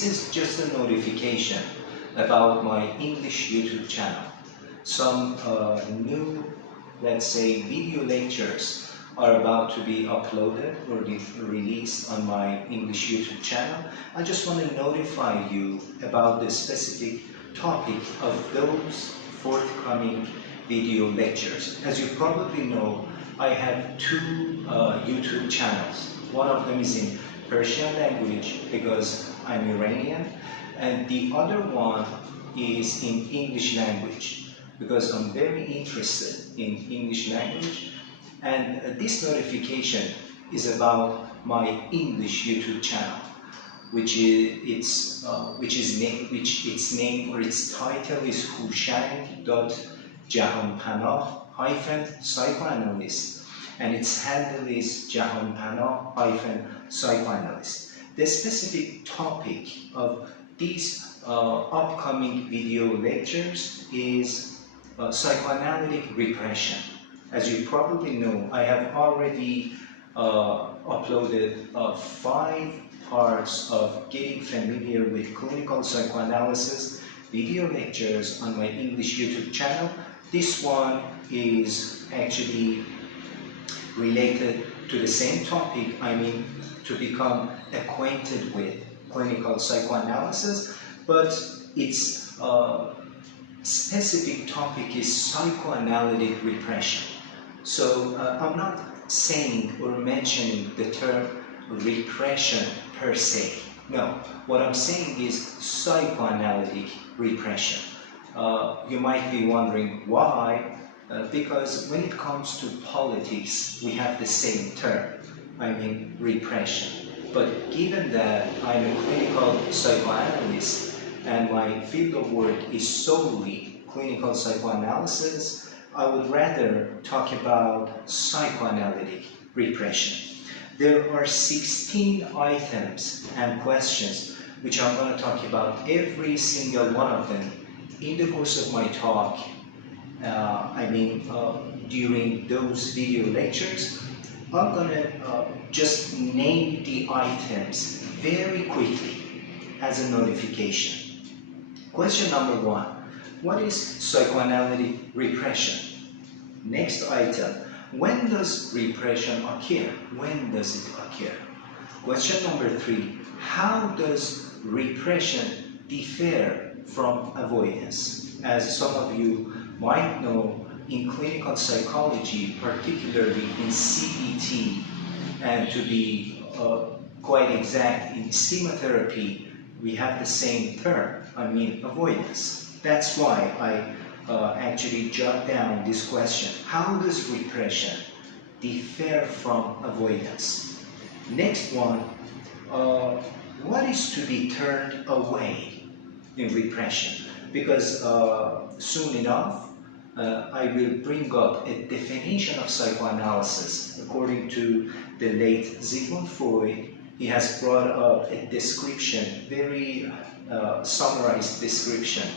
this is just a notification about my English YouTube channel. Some new, let's say, video lectures are about to be uploaded or released on my English YouTube channel. I just want to notify you about the specific topic of those forthcoming video lectures. As you probably know, I have two YouTube channels. One of them is in Persian language because I'm Iranian, and the other one is in English language because I'm very interested in English language. And this notification is about my English YouTube channel, which its name or its title is Hooshang.Jahanpanah-Psychoanalyst, and its handle is Jahanpanah-Psychoanalyst. The specific topic of these upcoming video lectures is psychoanalytic repression. As you probably know, I have already uploaded 5 parts of getting familiar with clinical psychoanalysis video lectures on my English YouTube channel. This one is actually related to the same topic, I mean to become acquainted with clinical psychoanalysis, but its specific topic is psychoanalytic repression. So I'm not saying or mentioning the term repression per se. No, what I'm saying is psychoanalytic repression. You might be wondering why, because when it comes to politics, we have the same term, I mean repression. But given that I'm a clinical psychoanalyst and my field of work is solely clinical psychoanalysis, I would rather talk about psychoanalytic repression. There are 16 items and questions which I'm going to talk about every single one of them in the course of my talk, during those video lectures. I'm going to just name the items very quickly as a notification. Question number 1. What is psychoanalytic repression? Next item. When does repression occur? When does it occur? Question number 3. How does repression differ from avoidance? As some of you might know, in clinical psychology, particularly in CBT, and to be quite exact, in psychotherapy, we have the same term, I mean avoidance. That's why I actually jot down this question. How does repression differ from avoidance? Next one, what is to be turned away in repression? Because soon enough, I will bring up a definition of psychoanalysis. According to the late Sigmund Freud, he has brought up a description, very summarized description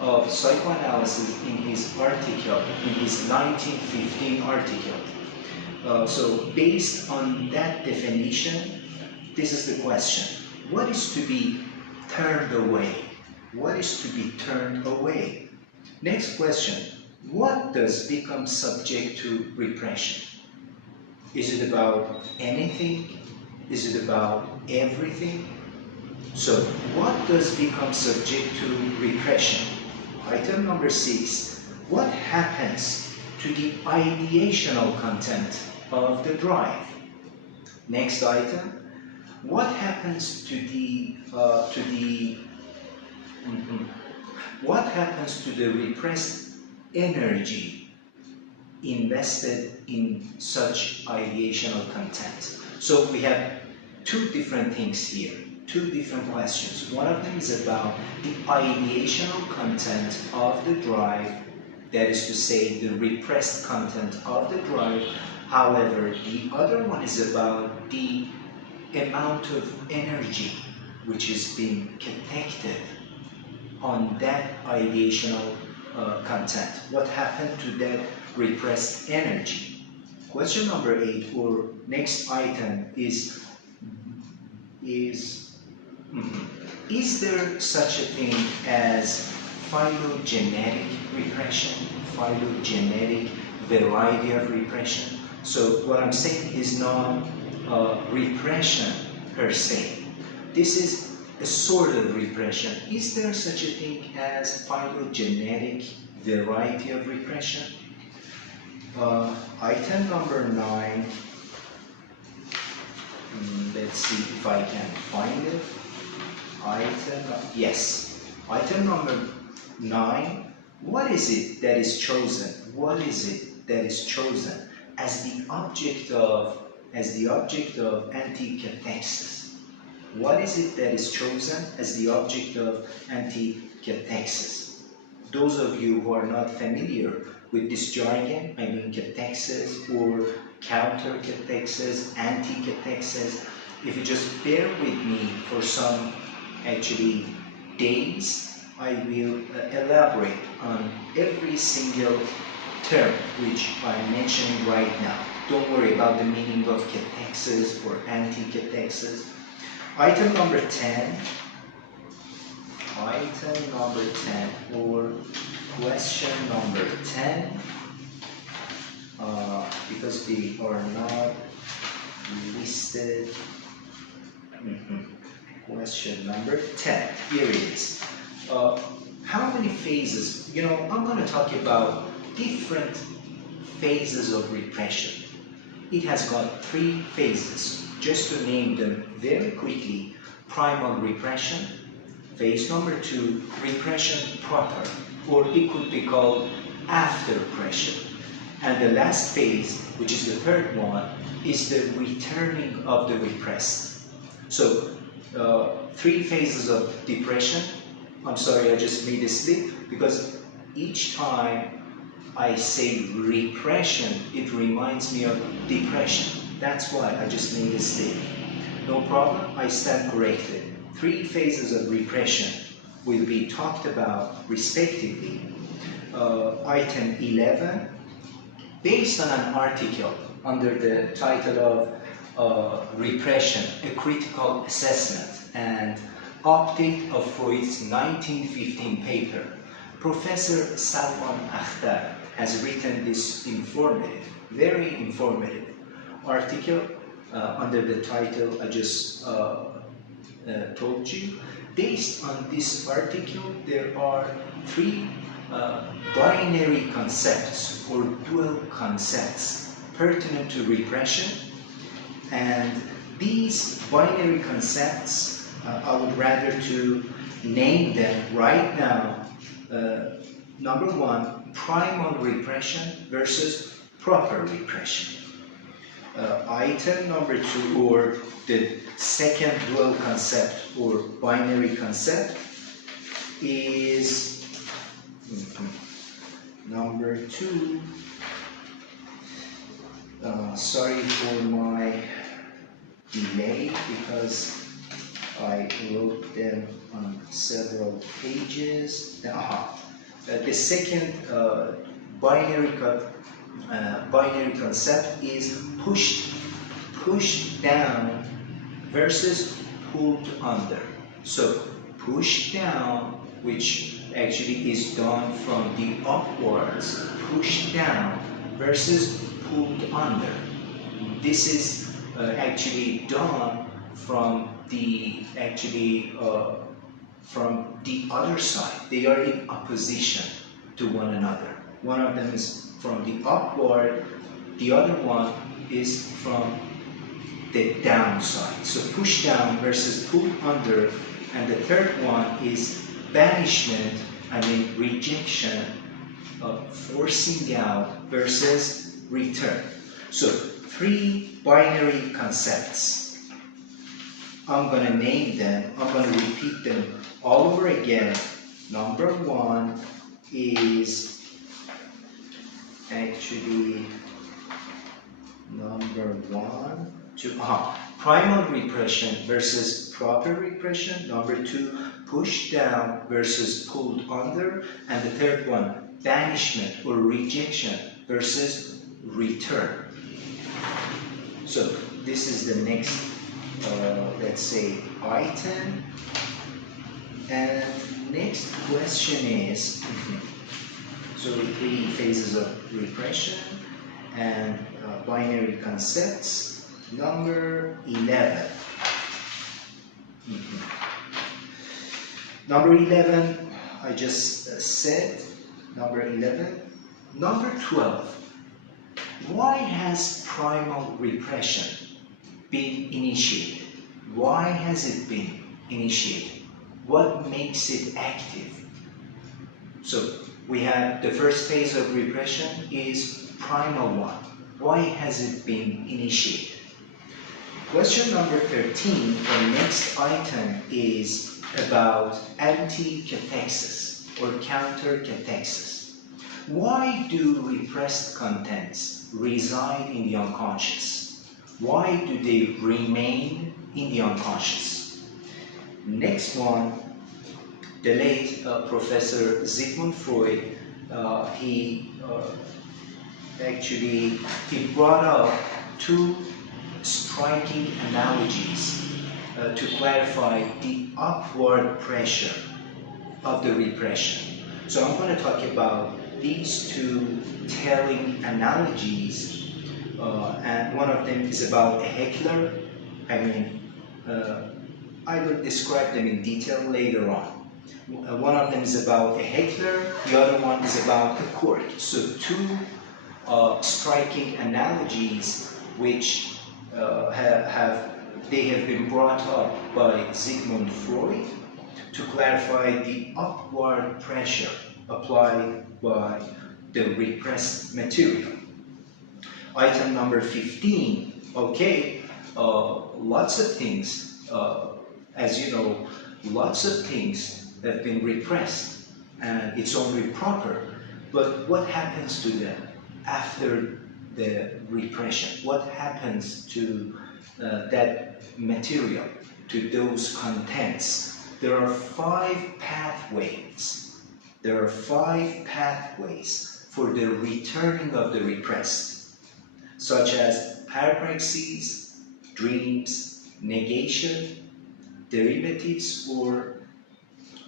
of psychoanalysis in his article, in his 1915 article. So based on that definition, this is the question. What is to be turned away? What is to be turned away? Next question. What does become subject to repression? Is it about anything? Is it about everything? So what does become subject to repression? Item number 6. What happens to the ideational content of the drive? Next item. What happens to the repressed energy invested in such ideational content? So we have 2 different things here, 2 different questions. One of them is about the ideational content of the drive, that is to say, the repressed content of the drive. However, the other one is about the amount of energy which is being connected on that ideational content. What happened to that repressed energy? Question number 8, or next item, is Is there such a thing as phylogenetic repression, phylogenetic variety of repression? So what I'm saying is not repression per se. This is a sort of repression. Is there such a thing as phylogenetic variety of repression? Item number 9. Let's see if I can find it. Item number 9. What is it that is chosen? What is it that is chosen as the object of anti-cathexis? What is it that is chosen as the object of anti-cathexis? Those of you who are not familiar with this jargon, I mean cathexis or counter-cathexis, anti-cathexis, if you just bear with me for some days, I will elaborate on every single term which I'm mentioning right now. Don't worry about the meaning of cathexis or anti-cathexis. Item number 10. Item number 10 or question number 10, because they are not listed. Question number 10. Here it is. How many phases? I'm going to talk about different phases of repression. It has got 3 phases. Just to name them very quickly: primal repression, phase number 2, repression proper, or it could be called after repression. And the last phase, which is the third one, is the returning of the repressed. So 3 phases of depression. I'm sorry, I just made a slip, because each time I say repression, it reminds me of depression. That's why I just made a slip. No problem, I stand corrected. 3 phases of repression will be talked about respectively. Item 11, based on an article under the title of Repression, a Critical Assessment and Update of Freud's 1915 paper, Professor Salman Akhtar has written this informative, very informative article under the title I just told you. Based on this article, there are 3 binary concepts or dual concepts pertinent to repression, and these binary concepts, I would rather to name them right now. Number 1, primal repression versus proper repression. Item number 2, or the second dual concept or binary concept, is number 2. Sorry for my delay, because I wrote them on several pages. The second binary concept is pushed down versus pulled under. So push down, which actually is done from the upwards, push down, versus pulled under. This is actually done from the other side. They are in opposition to one another. One of them is from the upward, the other one is from the downside. So push down versus pull under, and the third one is banishment, rejection, forcing out versus return. So 3 binary concepts. I'm going to name them, I'm going to repeat them all over again. Number 1 is primal repression versus proper repression. Number 2, push down versus pulled under. And the third one, banishment or rejection versus return. So this is the next let's say, item. And next question is, so 3 phases of repression and binary concepts. Number 11. Number 11, I just said, number 11. Number 12, why has primal repression been initiated? Why has it been initiated? What makes it active? So we have the first phase of repression is primal one. Why has it been initiated? Question number 13, the next item is about anti-cathexis or counter-cathexis. Why do repressed contents reside in the unconscious? Why do they remain in the unconscious? Next one, the late Professor Sigmund Freud, he brought up 2 striking analogies to clarify the upward pressure of the repression. So I'm going to talk about these 2 telling analogies, and one of them is about a heckler. I will describe them in detail later on. One of them is about a heckler, the other one is about a cork. So 2 striking analogies which have been brought up by Sigmund Freud to clarify the upward pressure applied by the repressed material. Item number 15, okay, lots of things, as you know, lots of things have been repressed and it's only proper, but what happens to them after the repression? What happens to that material, to those contents? There are 5 pathways. There are 5 pathways for the returning of the repressed, such as parapraxis, dreams, negation, derivatives or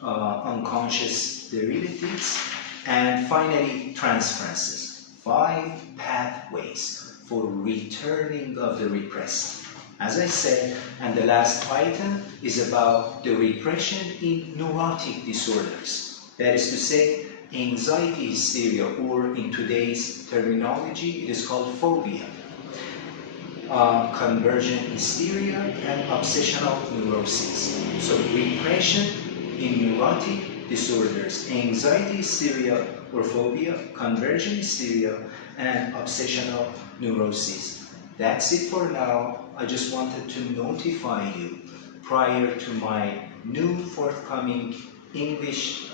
unconscious derivatives, and finally transferences. 5 pathways for returning of the repressed. As I said, and the last item is about the repression in neurotic disorders. That is to say, anxiety hysteria, or in today's terminology, it is called phobia, conversion hysteria, and obsessional neuroses. So repression in neurotic disorders, anxiety hysteria or phobia, conversion hysteria, and obsessional neuroses. That's it for now. I just wanted to notify you prior to my new forthcoming English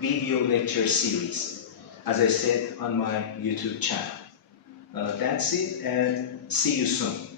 video lecture series, as I said on my YouTube channel. That's it, and see you soon.